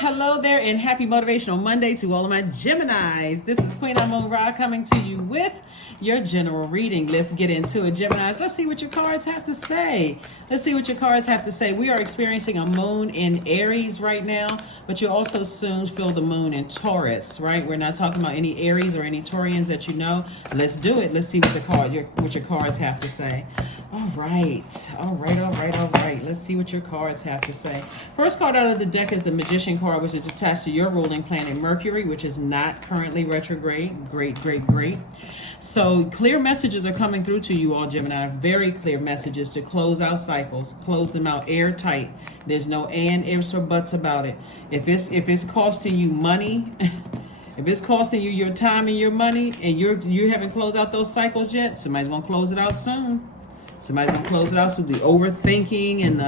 hello there, and happy Motivational Monday to all of my Geminis. This is Queen Amun Ra coming to you with your general reading. Let's get into it, Geminis. Let's see what your cards have to say. Let's see what your cards have to say. We are experiencing a moon in Aries right now, but you'll also soon feel the moon in Taurus, right? We're not talking about any Aries or any Taurians that you know. Let's do it. Let's see what what your cards have to say. All right. Let's see what your cards have to say. First card out of the deck is the Magician card, which is attached to your ruling planet Mercury, which is not currently retrograde. Great. So clear messages are coming through to you all, Gemini. Very clear messages to close out cycles, close them out airtight. There's no and, ifs, or buts about it. If it's costing you money, if it's costing you your time and your money, and you haven't closed out those cycles yet, somebody's gonna close it out soon. Somebody's gonna close it out. So the overthinking and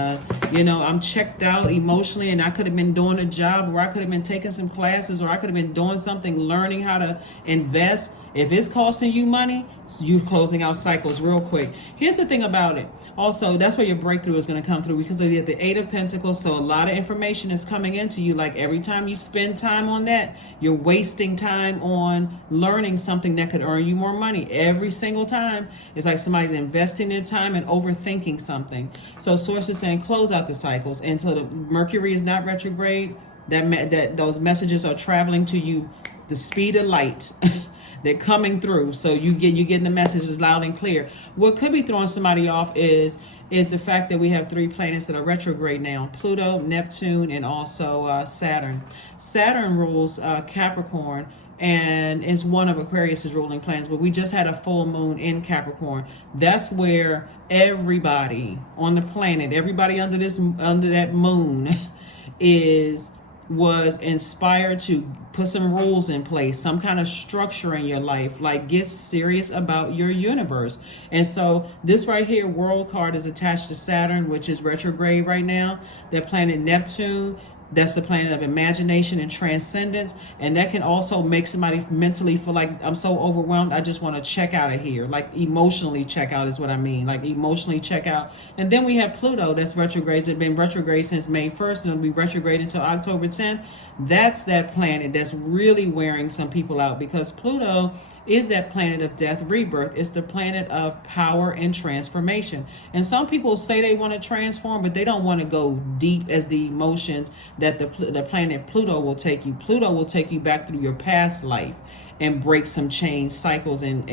I'm checked out emotionally, and I could have been doing a job, or I could have been taking some classes, or I could have been doing something, learning how to invest. If it's costing you money, you're closing out cycles real quick. Here's the thing about it. Also, that's where your breakthrough is going to come through, because you have the Eight of Pentacles. So a lot of information is coming into you. Like every time you spend time on that, you're wasting time on learning something that could earn you more money. Every single time, it's like somebody's investing their time and overthinking something. So Source is saying close out the cycles. And so the Mercury is not retrograde. That those messages are traveling to you the speed of light. They're coming through, so you're getting the messages loud and clear. What could be throwing somebody off is the fact that we have three planets that are retrograde now: Pluto, Neptune, and also Saturn. Saturn rules Capricorn and is one of Aquarius's ruling planets. But we just had a full moon in Capricorn. That's where everybody on the planet, everybody under that moon, was inspired to put some rules in place, some kind of structure in your life, like get serious about your universe. And so this right here, World card, is attached to Saturn, which is retrograde right now. The planet Neptune, that's the planet of imagination and transcendence. And that can also make somebody mentally feel like, I'm so overwhelmed, I just want to check out of here. Like emotionally check out is what I mean. Like emotionally check out. And then we have Pluto, that's retrograde. It's been retrograde since May 1st, and it'll be retrograde until October 10th. That's that planet that's really wearing some people out, because Pluto is that planet of death, rebirth. It's the planet of power and transformation. And some people say they want to transform, but they don't want to go deep as the emotions that the planet Pluto will take you. Pluto will take you back through your past life and break some chain cycles, and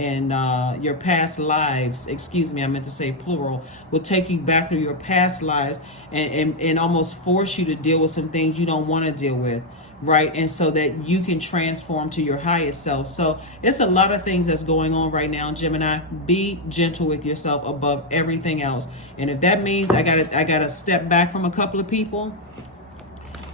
your past lives, excuse me, I meant to say plural, will take you back through your past lives and almost force you to deal with some things you don't want to deal with. Right, and so that you can transform to your highest self. So it's a lot of things that's going on right now, Gemini. Be gentle with yourself above everything else. And if that means I gotta step back from a couple of people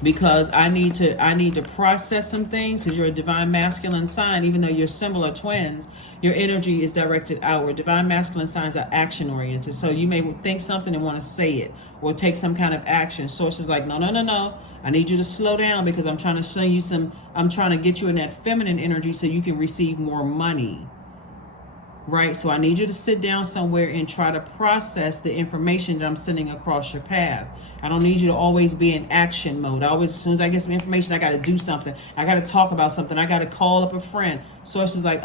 because I need to process some things, because you're a divine masculine sign, even though you're similar twins, your energy is directed outward. Divine masculine signs are action oriented. So you may think something and want to say it or take some kind of action. Source is like, no. I need you to slow down, because I'm trying to show you I'm trying to get you in that feminine energy so you can receive more money. Right? So I need you to sit down somewhere and try to process the information that I'm sending across your path. I don't need you to always be in action mode. As soon as I get some information, I got to do something. I got to talk about something. I got to call up a friend. Source is like,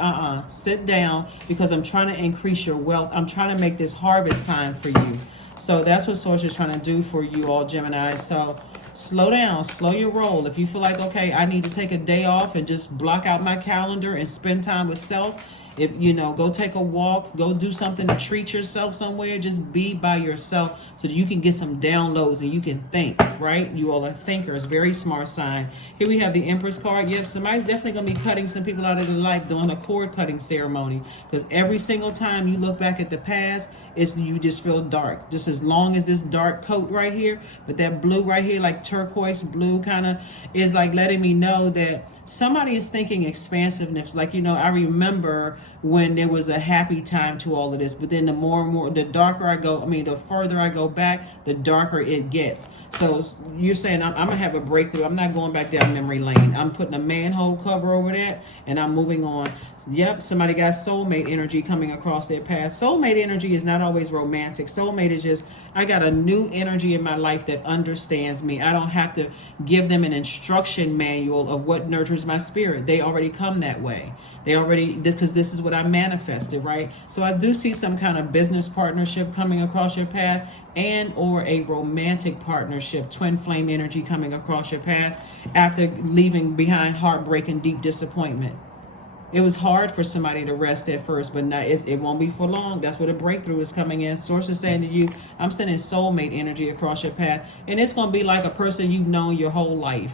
sit down, because I'm trying to increase your wealth. I'm trying to make this harvest time for you. So that's what Source is trying to do for you all, Gemini. So slow down, slow your roll. If you feel like, okay, I need to take a day off and just block out my calendar and spend time with self, if go take a walk, go do something to treat yourself somewhere, just be by yourself so that you can get some downloads and you can think, right? You all are thinkers, very smart sign. Here we have the Empress card. Yep, somebody's definitely going to be cutting some people out of their life, doing a cord cutting ceremony, because every single time you look back at the past, you just feel dark. Just as long as this dark coat right here, but that blue right here, like turquoise blue kind of, is like letting me know that somebody is thinking expansiveness. Like, I remember when there was a happy time to all of this. But then the more and more, the darker I go, the further I go back, the darker it gets. So you're saying I'm going to have a breakthrough. I'm not going back down memory lane. I'm putting a manhole cover over that, and I'm moving on. Yep, somebody got soulmate energy coming across their path. Soulmate energy is not always romantic. Soulmate is just, I got a new energy in my life that understands me. I don't have to give them an instruction manual of what nurtures my spirit. They already come that way. They already, because this is what I manifested, right? So I do see some kind of business partnership coming across your path, and or a romantic partnership, twin flame energy coming across your path after leaving behind heartbreak and deep disappointment. It was hard for somebody to rest at first, but now it won't be for long. That's where the breakthrough is coming in. Source is saying to you, I'm sending soulmate energy across your path, and it's going to be like a person you've known your whole life.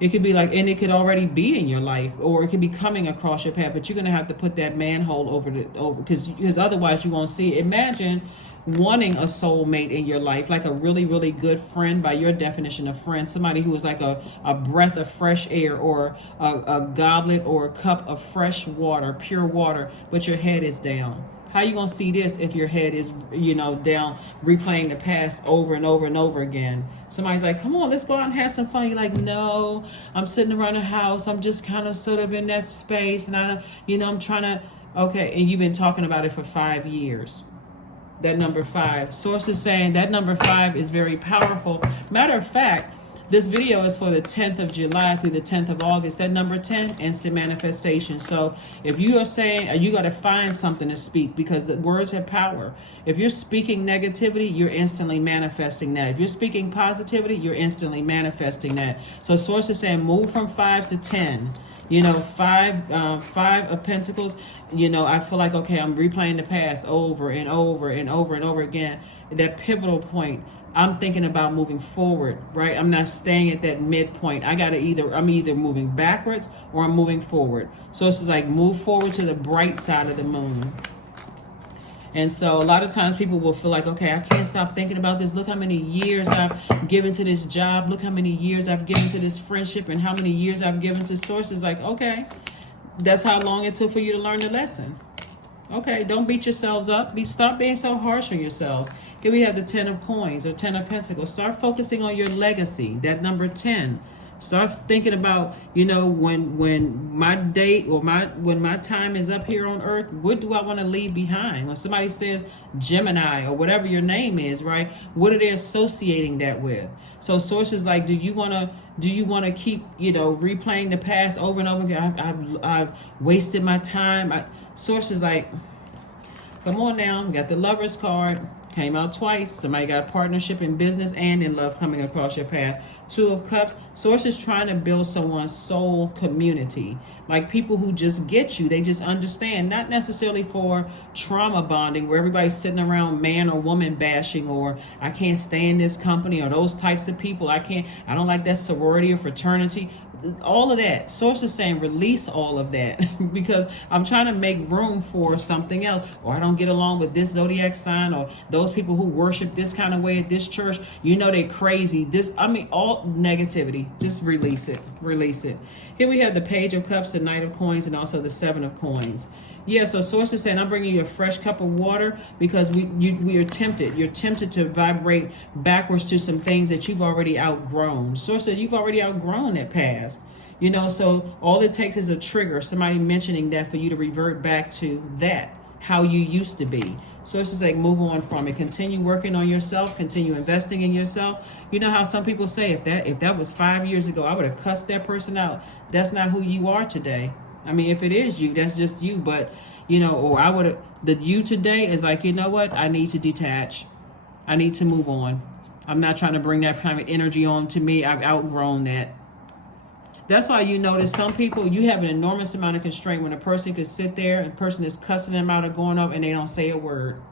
It could be like, and it could already be in your life, or it could be coming across your path, but you're going to have to put that manhole over because otherwise you won't see it. Imagine wanting a soulmate in your life, like a really, really good friend by your definition of friend, somebody who is like a breath of fresh air, or a goblet or a cup of fresh water, pure water, but your head is down. How you going to see this if your head is, down, replaying the past over and over and over again? Somebody's like, come on, let's go out and have some fun. You're like, no, I'm sitting around the house. I'm just kind of sort of in that space. And I'm trying to, okay. And you've been talking about it for 5 years. That number 5. Source is saying that number 5 is very powerful. Matter of fact, this video is for the 10th of July through the 10th of August. That number 10, instant manifestation. So if you are saying, you got to find something to speak, because the words have power. If you're speaking negativity, you're instantly manifesting that. If you're speaking positivity, you're instantly manifesting that. So Source is saying move from 5 to 10. 5 of Pentacles. I feel like, okay, I'm replaying the past over and over and over and over again. That pivotal point, I'm thinking about moving forward, right? I'm not staying at that midpoint. I'm either moving backwards or I'm moving forward. So it's just like move forward to the bright side of the moon. And so a lot of times people will feel like, okay, I can't stop thinking about this. Look how many years I've given to this job. Look how many years I've given to this friendship, and how many years I've given to sources. Like, okay, that's how long it took for you to learn the lesson. Okay, don't beat yourselves up. Stop being so harsh on yourselves. Here we have the 10 of coins, or 10 of pentacles. Start focusing on your legacy. That number 10. Start thinking about, when my date or when my time is up here on earth, what do I want to leave behind? When somebody says Gemini or whatever your name is, right? What are they associating that with? So sources like, do you want to keep, replaying the past over and over again? I've wasted my time. Sources like, come on now, we got the Lover's card. Came out twice. Somebody got partnership in business and in love coming across your path. 2 of Cups. Source is trying to build someone's soul community. Like people who just get you. They just understand. Not necessarily for trauma bonding where everybody's sitting around man or woman bashing, or I can't stand this company, or those types of people. I don't like that sorority or fraternity. All of that. Source is saying release all of that because I'm trying to make room for something else, or I don't get along with this zodiac sign, or those people who worship this kind of way at this church, they're crazy. All negativity, just release it. Here we have the Page of Cups, the Knight of Coins, and also the 7 of Coins. Yeah, so Source is saying, I'm bringing you a fresh cup of water because we are tempted. You're tempted to vibrate backwards to some things that you've already outgrown. Source said you've already outgrown that past. So all it takes is a trigger, somebody mentioning that, for you to revert back to that, how you used to be. Source is like, move on from it. Continue working on yourself. Continue investing in yourself. You know how some people say, if that was 5 years ago, I would have cussed that person out. That's not who you are today. If it is you, that's just you. But, or I would have, the you today is like, you know what? I need to detach. I need to move on. I'm not trying to bring that kind of energy on to me. I've outgrown that. That's why you notice some people, you have an enormous amount of constraint when a person could sit there and a person is cussing them out or going up and they don't say a word.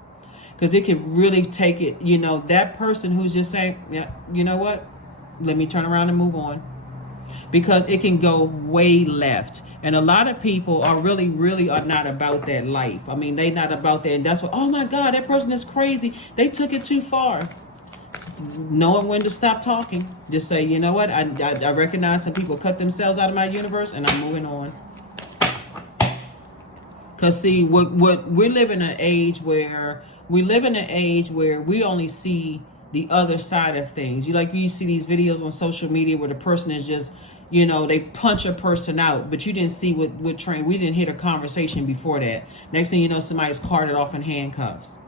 Because it can really take it, that person who's just saying, yeah, you know what? Let me turn around and move on. Because it can go way left. And a lot of people are really are not about that life. They're not about that. And that's what, oh my God, that person is crazy. They took it too far. Knowing when to stop talking. Just say, you know what? I recognize some people cut themselves out of my universe and I'm moving on. Because see, what we live in an age where we only see the other side of things. You see these videos on social media where the person is just, they punch a person out, but you didn't see what train. We didn't hear the conversation before that. Next thing you know, somebody's carted off in handcuffs,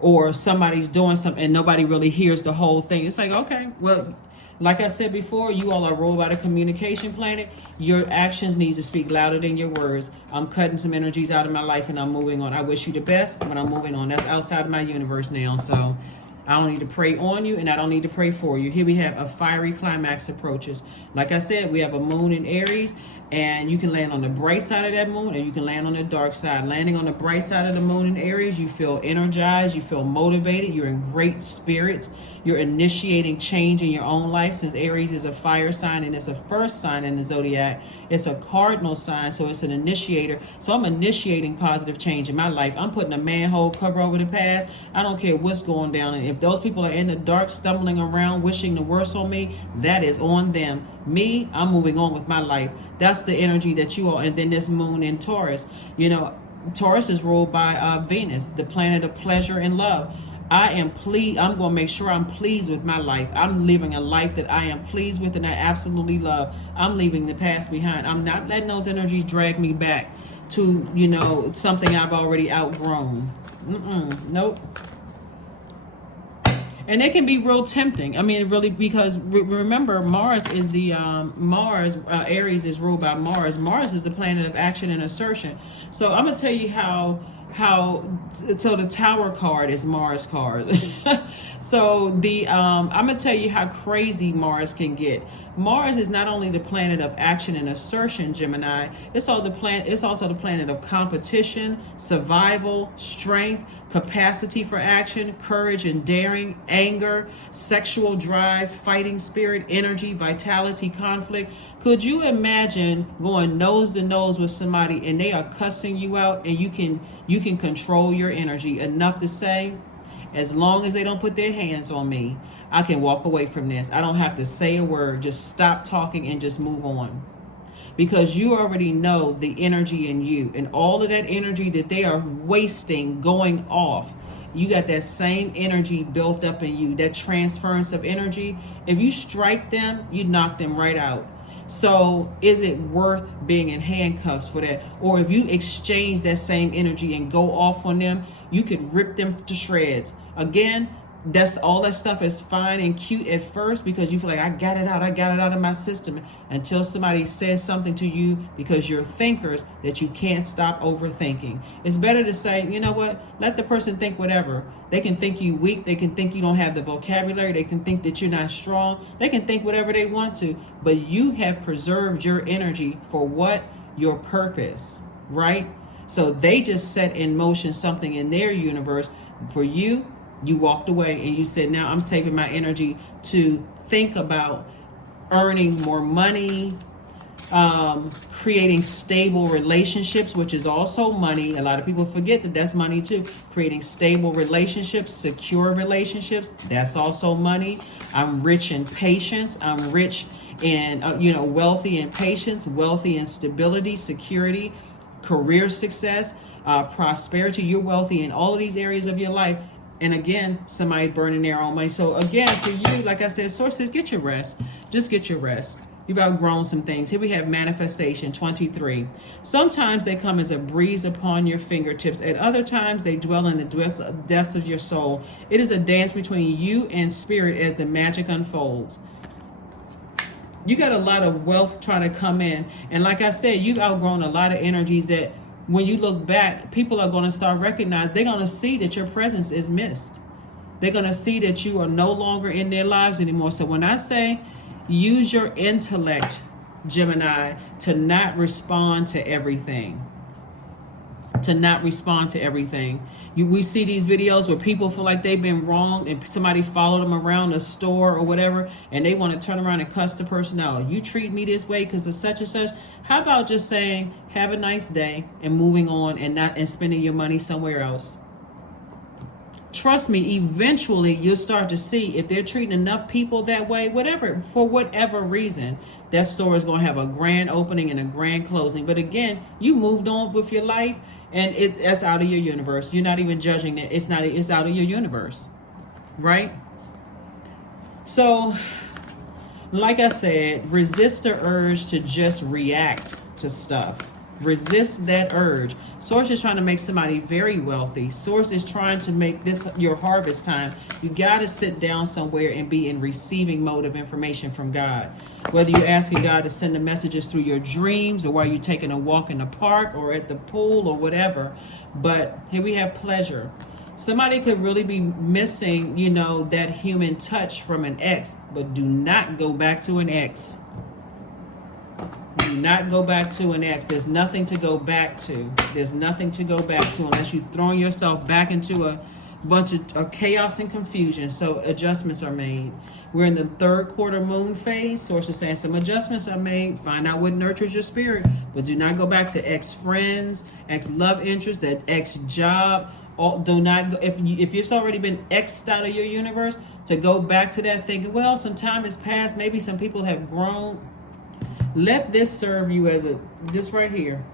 or somebody's doing something and nobody really hears the whole thing. It's like, okay, well, like I said before, you all are ruled by the communication planet. Your actions need to speak louder than your words. I'm cutting some energies out of my life and I'm moving on. I wish you the best, but I'm moving on. That's outside of my universe now. So I don't need to pray on you and I don't need to pray for you. Here we have a fiery climax approaches. Like I said, we have a moon in Aries, and you can land on the bright side of that moon, or you can land on the dark side. Landing on the bright side of the moon in Aries, you feel energized, you feel motivated, you're in great spirits, you're initiating change in your own life. Since Aries is a fire sign and it's a first sign in the zodiac, it's a cardinal sign, so it's an initiator. So I'm initiating positive change in my life. I'm putting a manhole cover over the past. I don't care what's going down, and if those people are in the dark, stumbling around, wishing the worst on me, that is on them. Me, I'm moving on with my life. That's the energy that you are. And then this moon in Taurus, Taurus is ruled by Venus, the planet of pleasure and love. I'm going to make sure I'm pleased with my life. I'm living a life that I am pleased with and I absolutely love. I'm leaving the past behind. I'm not letting those energies drag me back to, something I've already outgrown. Nope. And it can be real tempting. I mean, really, because remember, Mars is the Aries is ruled by Mars. Mars is the planet of action and assertion. So I'm gonna tell you so the Tower card is Mars card. So I'm gonna tell you how crazy Mars can get. Mars is not only the planet of action and assertion, Gemini, it's also the planet of competition, survival, strength, capacity for action, courage and daring, anger, sexual drive, fighting spirit, energy, vitality, conflict. Could you imagine going nose to nose with somebody and they are cussing you out, and you can control your energy enough to say, as long as they don't put their hands on me, I can walk away from this. I don't have to say a word. Just stop talking and just move on. Because you already know the energy in you, and all of that energy that they are wasting going off. You got that same energy built up in you, that transference of energy. If you strike them, you knock them right out. So is it worth being in handcuffs for that? Or if you exchange that same energy and go off on them, you could rip them to shreds. Again, all that stuff is fine and cute at first because you feel like I got it out of my system, until somebody says something to you, because you're thinkers, that you can't stop overthinking. It's better to say, you know what, let the person think whatever. They can think you weak, they can think you don't have the vocabulary, they can think that you're not strong, they can think whatever they want to, but you have preserved your energy for what? Your purpose, right? So they just set in motion something in their universe. For you, you walked away and you said, now I'm saving my energy to think about earning more money, creating stable relationships, which is also money. A lot of people forget that that's money too. Creating stable relationships, secure relationships, that's also money. I'm rich in patience. I'm rich in, wealthy in patience, wealthy in stability, security, career success, prosperity. You're wealthy in all of these areas of your life. And again, somebody burning their own money. So again, for you, like I said, sources, get your rest. Just get your rest. You've outgrown some things. Here we have manifestation 23. Sometimes they come as a breeze upon your fingertips. At other times, they dwell in the depths of your soul. It is a dance between you and spirit as the magic unfolds. You got a lot of wealth trying to come in. And like I said, you've outgrown a lot of energies that when you look back, people are going to start recognizing, they're going to see that your presence is missed. They're going to see that you are no longer in their lives anymore. So when I say use your intellect, Gemini, to not respond to everything. We see these videos where people feel like they've been wronged and somebody followed them around a store or whatever, and they want to turn around and cuss the person out. You treat me this way because of such and such. How about just saying, have a nice day, and moving on and spending your money somewhere else? Trust me, eventually you'll start to see if they're treating enough people that way, for whatever reason, that store is going to have a grand opening and a grand closing. But again, you moved on with your life. And that's out of your universe. You're not even judging it. It's not. It's out of your universe, right? So, like I said, resist the urge to just react to stuff. Resist that urge. Source is trying to make somebody very wealthy. Source is trying to make this your harvest time. You got to sit down somewhere and be in receiving mode of information from God. Whether you're asking God to send the messages through your dreams, or while you're taking a walk in the park or at the pool or whatever. But here we have pleasure. Somebody could really be missing, that human touch from an ex, but do not go back to an ex. Do not go back to an ex. There's nothing to go back to. There's nothing to go back to unless you're throwing yourself back into a bunch of chaos and confusion. So adjustments are made. We're in the third quarter moon phase. Source is saying some adjustments are made. Find out what nurtures your spirit, but do not go back to ex-friends, ex-love interest, that ex-job. Do not go, if it's already been X'd out of your universe, to go back to that thinking, well, some time has passed. Maybe some people have grown. Let this serve you as this right here.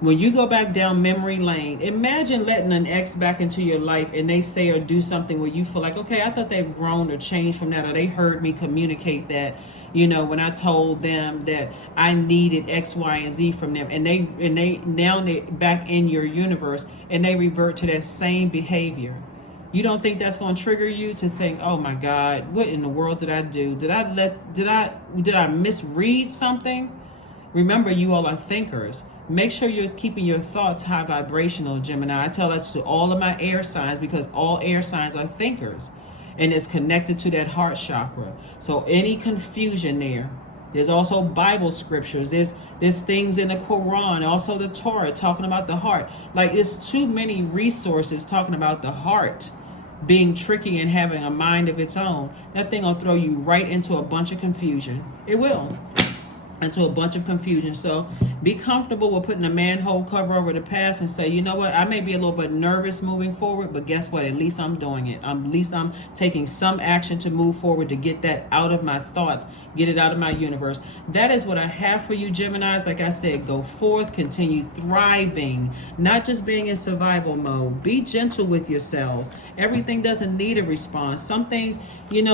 When you go back down memory lane, imagine letting an ex back into your life and they say or do something where you feel like, okay, I thought they've grown or changed from that, or they heard me communicate that, when I told them that I needed X, Y, and Z from them, and they now they back in your universe and they revert to that same behavior. You don't think that's going to trigger you to think, oh my God, what in the world did I do? Did I misread something? Remember, you all are thinkers. Make sure you're keeping your thoughts high vibrational, Gemini. I tell that to all of my air signs because all air signs are thinkers. And it's connected to that heart chakra. So any confusion there's also Bible scriptures. There's things in the Quran, also the Torah talking about the heart. Like, it's too many resources talking about the heart being tricky and having a mind of its own. That thing will throw you right into a bunch of confusion. It will. Into a bunch of confusion. So be comfortable with putting a manhole cover over the past and say, you know what, I may be a little bit nervous moving forward, but guess what? At least I'm doing it. At least I'm taking some action to move forward, to get that out of my thoughts, get it out of my universe. That is what I have for you, Geminis. Like I said, go forth, continue thriving, not just being in survival mode. Be gentle with yourselves. Everything doesn't need a response. Some things,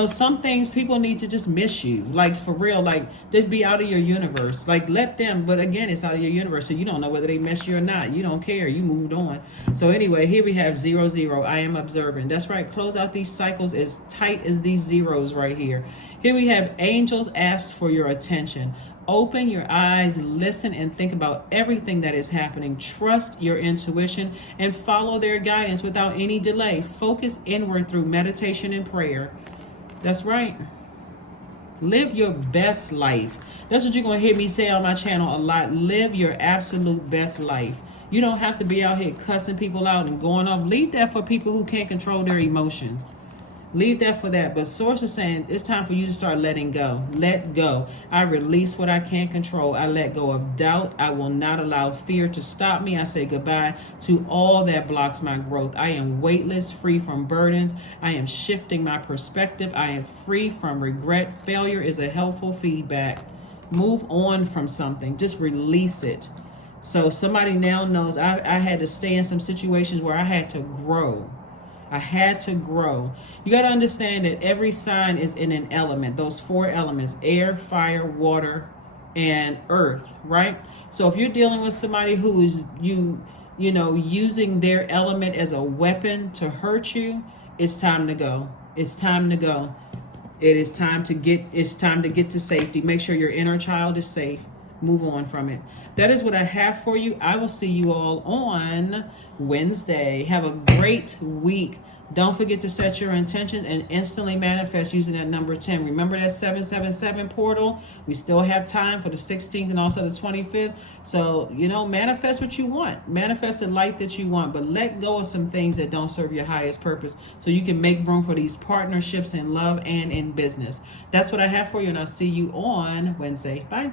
some things people need to just miss you. Like, for real, like, just be out of your universe. Like, let them, but again, it's out of your universe, so you don't know whether they miss you or not. You don't care. You moved on. So anyway, here we have 0-0. I am observing. That's right. Close out these cycles as tight as these zeros right here. Here we have angels ask for your attention. Open your eyes, listen, and think about everything that is happening. Trust your intuition and follow their guidance without any delay. Focus inward through meditation and prayer. That's right. Live your best life. That's what you're going to hear me say on my channel a lot. Live your absolute best life. You don't have to be out here cussing people out and going off. Leave that for people who can't control their emotions. Leave that for that. But Source is saying it's time for you to start letting go. Let go. I release what I can't control. I let go of doubt. I will not allow fear to stop me. I say goodbye to all that blocks my growth. I am weightless, free from burdens. I am shifting my perspective. I am free from regret. Failure is a helpful feedback. Move on from something. Just release it. So somebody now knows I had to stay in some situations where I had to grow. I had to grow. You got to understand that every sign is in an element. Those 4 elements: air, fire, water, and earth, right? So if you're dealing with somebody who is using their element as a weapon to hurt you, it's time to go. It's time to go. It's time to get to safety. Make sure your inner child is safe. Move on from it. That is what I have for you. I will see you all on Wednesday. Have a great week. Don't forget to set your intentions and instantly manifest using that number 10. Remember that 777 portal? We still have time for the 16th and also the 25th. So, manifest what you want. Manifest the life that you want, but let go of some things that don't serve your highest purpose so you can make room for these partnerships in love and in business. That's what I have for you, and I'll see you on Wednesday. Bye.